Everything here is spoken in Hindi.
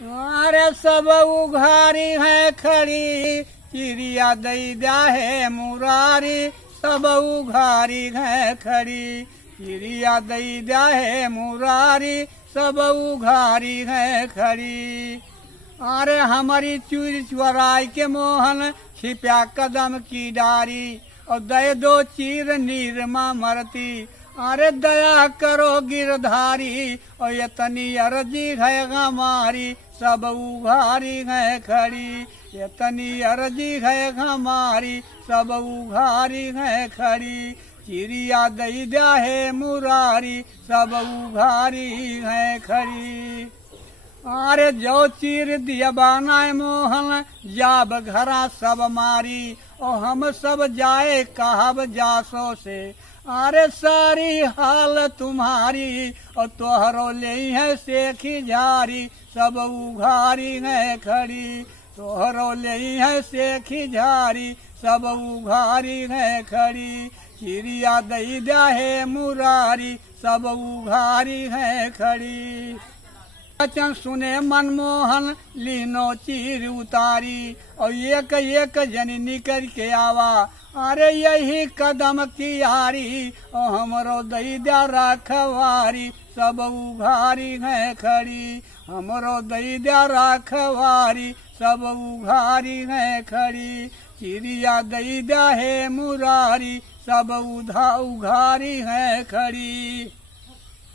अरे सब उघारी है खड़ी, चिड़िया दई द्या है मुरारी। सब उघारी है खड़ी, चिड़िया दई द्या है मुरारी। सब उघारी है खड़ी। अरे हमारी चूर चुराई के मोहन, छिप्या कदम की डारी। और दे दो चीर नीरमा मरती, अरे दया करो गिरधारी। और यतनी अर्जी है हमारी, सब उघारी है खड़ी। यतनी अर्जी है हमारी, सब उघारी है खड़ी। चिड़िया दई द्या है मुरारी, सब उघारी है खड़ी। अरे जो चीर दिया बनाए मोहन, जाब घरा सब मारी। और हम सब जाए कहब जासो से, अरे सारी हाल तुम्हारी। और तोहरो ले है सेखी झारी, सब उघारी है खड़ी। तोहरो ले है सेखी झारी, सब उघारी है खड़ी। चिड़िया दई द्या है मुरारी, सब उघारी है खड़ी। वचन सुने मनमोहन, लीनो चीर उतारी। और एक एक जनी निकल के आवा, अरे यही कदम की यारी। और हमरो दई द्या रखवारी, सब उघारी है खड़ी। हमरो दई द्या रखवारी, सब उघारी है खड़ी। चिड़िया दई द्या है मुरारी, सब उघारी है खड़ी।